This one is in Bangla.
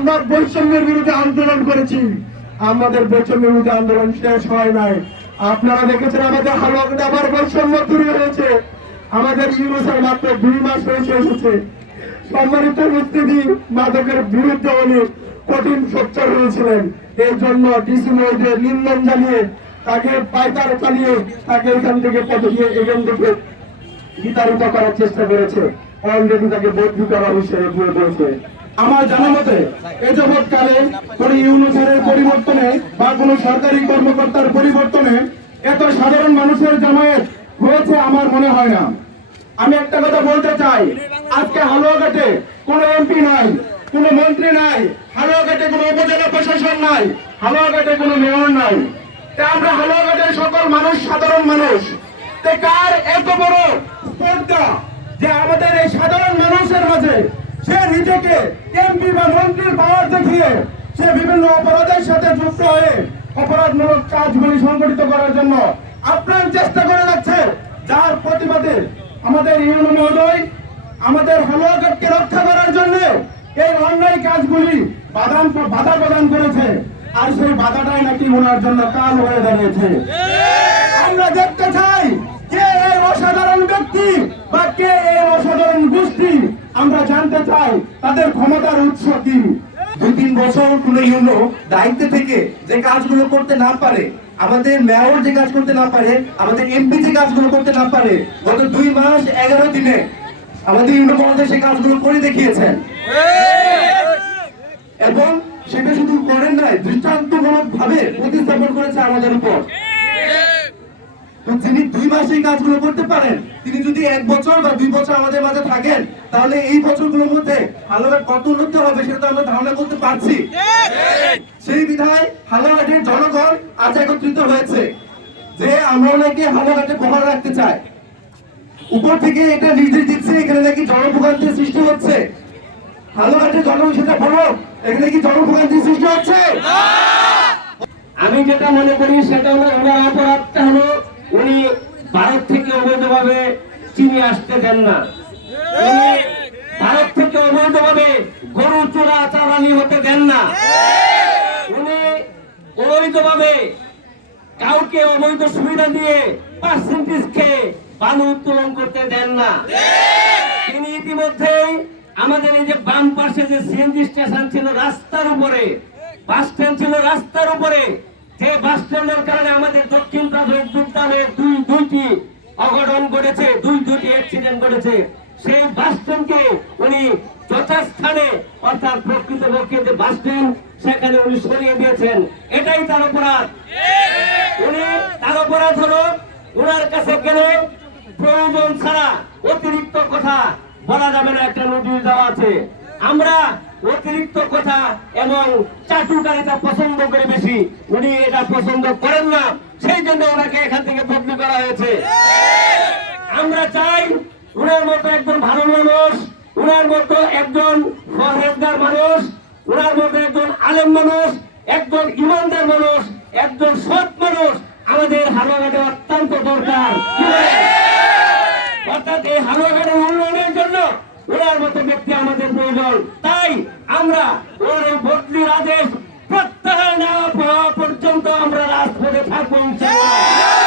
আমরা বৈষম্যের বিরুদ্ধে আন্দোলন করেছি, আমাদের বৈষম্যের বিরুদ্ধে আন্দোলন শেষ হয় নাই। আপনারা দেখেছেন আমাদের হালুয়াঘাটে আবার বৈষম্য তৈরি হয়েছে। আমাদের ইউনুসের মাত্র 2 মাস হয়েছে এসেছে। সম্মানিত উপস্থিতি, মাদকের বিরুদ্ধে উনি কঠিন সোচ্চার হয়েছিলেন। এই জন্য ডিসি মহোদয় নিন্দন জানিয়ে তাকে পায়তার চালিয়ে তাকে এখান থেকে বিতাড়িত করার চেষ্টা করেছে। অলরেডি তাকে বদলি করা হিসেবে বলেছে। আমার জানা মতে এ যাবৎকালে কোন ইউনুসের পরিবর্তনে বা কোন সরকারি কর্মকর্তার পরিবর্তনে এত সাধারণ মানুষের জামায়াত হয়েছে আমার মনে হয় না। আমি একটা কথা বলতে চাই, আজকে হালুয়াঘাটে কোনো এমপি নাই, কোনো মন্ত্রী নাই, হালুয়াঘাটে কোনো উপজেলা প্রশাসন নাই, হালুয়াঘাটে কোনো মেয়র নাই। আমরা হালুয়াঘাটের সকল মানুষ সাধারণ মানুষ। কার এত বড় স্পর্ধা যে আমাদের এই সাধারণ মানুষের মাঝে সে নিজেকে এমপি বা মন্ত্রীর পাওয়ার দেখিয়ে সে বিভিন্ন অপরাধের সাথে যুক্ত হয়ে অপরাধমূলক কাজগুলি সংগঠিত করার জন্য আপ্রাণ চেষ্টা করে যাচ্ছে, যার প্রতিবাদে আমাদের ইউনো মহোদয় আমাদের হালুয়াঘাটকে রক্ষা করার জন্য এই অন্যায় কাজগুলি বাধা প্রদান করেছে। আর সেই বাধাটাই নাকি ওনার জন্য কাল হয়ে দাঁড়িয়েছে। আমরা দেখতে চাই কে এই অসাধারণ ব্যক্তি বা কে এই অসাধারণ গোষ্ঠী, আমরা জানতে চাই তাদের ক্ষমতার উৎস কি। 2-3 বছর কোন ইউনো দায়িত্বে থেকে যে কাজগুলো করতে না পারে, আমাদের মেয়র যে কাজ করতে না পারে, আমাদের এমপি যে কাজগুলো করতে না পারে, গত 2 মাস 11 দিনে আমাদের ইউনো মহোদয় সেই কাজগুলো করে দেখিয়েছেন। এবং সেটা শুধু করেন নাই, দৃষ্টান্তমূলক ভাবে প্রতিস্থাপন করেছে আমাদের উপর। যিনি 2 মাসে এই কাজগুলো করতে পারেন, তিনি যদি 1 বছর বা 2 বছর আমাদের মাঝে থাকেন, তাহলে এই বছরগুলোর মধ্যে হালুয়াঘাট কত উন্নতি হবে সেটা তো আমরা ধারণা করতে পারছি। সেই বিধায় হালুয়াঘাটের জনগণ আজ একত্রিত হয়েছে যে আমরা নাকি হালুয়াঘাটে পহরা রাখতে চাই। উপর থেকে এটা নির্দেশ দিচ্ছে এখানে নাকি জনভোগান্তির সৃষ্টি হচ্ছে। হালুয়াঘাটের জনগণ সেটা বলো, এখানে কি জনভোগান্তির সৃষ্টি হচ্ছে? আমি যেটা মনে করি সেটা হলো ওনার অপরাধটা হলো উনি ভারত থেকে অবৈধভাবে চীনে আসতে দেন না। উনি ভারত থেকে অবৈধভাবে গরু চোরা চালানি হতে দেন না। উনি অবৈধভাবে কাউকে অবৈধ সুবিধা দিয়ে পার্সেন্টেজ খেয়ে বালু উত্তোলন করতে দেন না। তিনি ইতিমধ্যেই আমাদের এই যে বাম পাশে যে সিএনজি স্টেশন ছিল রাস্তার উপরে, বাস স্ট্যান্ড ছিল রাস্তার উপরে, যে বাস স্ট্যান্ডের কারণে আমাদের দক্ষিণ প্রাথমিক বিদ্যালয়ে দুইটি অঘটন ঘটেছে, দুইটি অ্যাক্সিডেন্ট ঘটেছে। সেই বাস স্ট্যান্ডকে উনি যথাস্থানে অর্থাৎ প্রকৃতপক্ষে যে বাস স্ট্যান্ড সেখানে উনি সরিয়ে দিয়েছেন, এটাই তার অপরাধ। উনি তার অপরাধ হলো ওনার কাছে গেলে প্রয়োজন ছাড়া অতিরিক্ত কথা বলা যাবে না, একটা নোটিশ দেওয়া আছে। আমরা অতিরিক্ত কথা এবং চাটুকারিতা পছন্দ করে বেশি, উনি এটা পছন্দ করেন না, সেই জন্য ওনাকে এখান থেকে বদলি করা হয়েছে। আমরা চাই উনার মতো একজন ভালো মানুষ, উনার মতো একজন পরহেজগার মানুষ, উনার মতো একজন আলেম মানুষ, একজন ইমানদার মানুষ, একজন সৎ মানুষ আমাদের হালুয়াঘাটে অত্যন্ত দরকার। অর্থাৎ এই হালুয়াঘাটের উন্নয়নের জন্য ওনার মতো ব্যক্তি আমাদের প্রয়োজন। তাই আমরা ওর বদলির আদেশ প্রত্যাহার না পাওয়া পর্যন্ত আমরা রাজপথে থাকবো ইনশাআল্লাহ।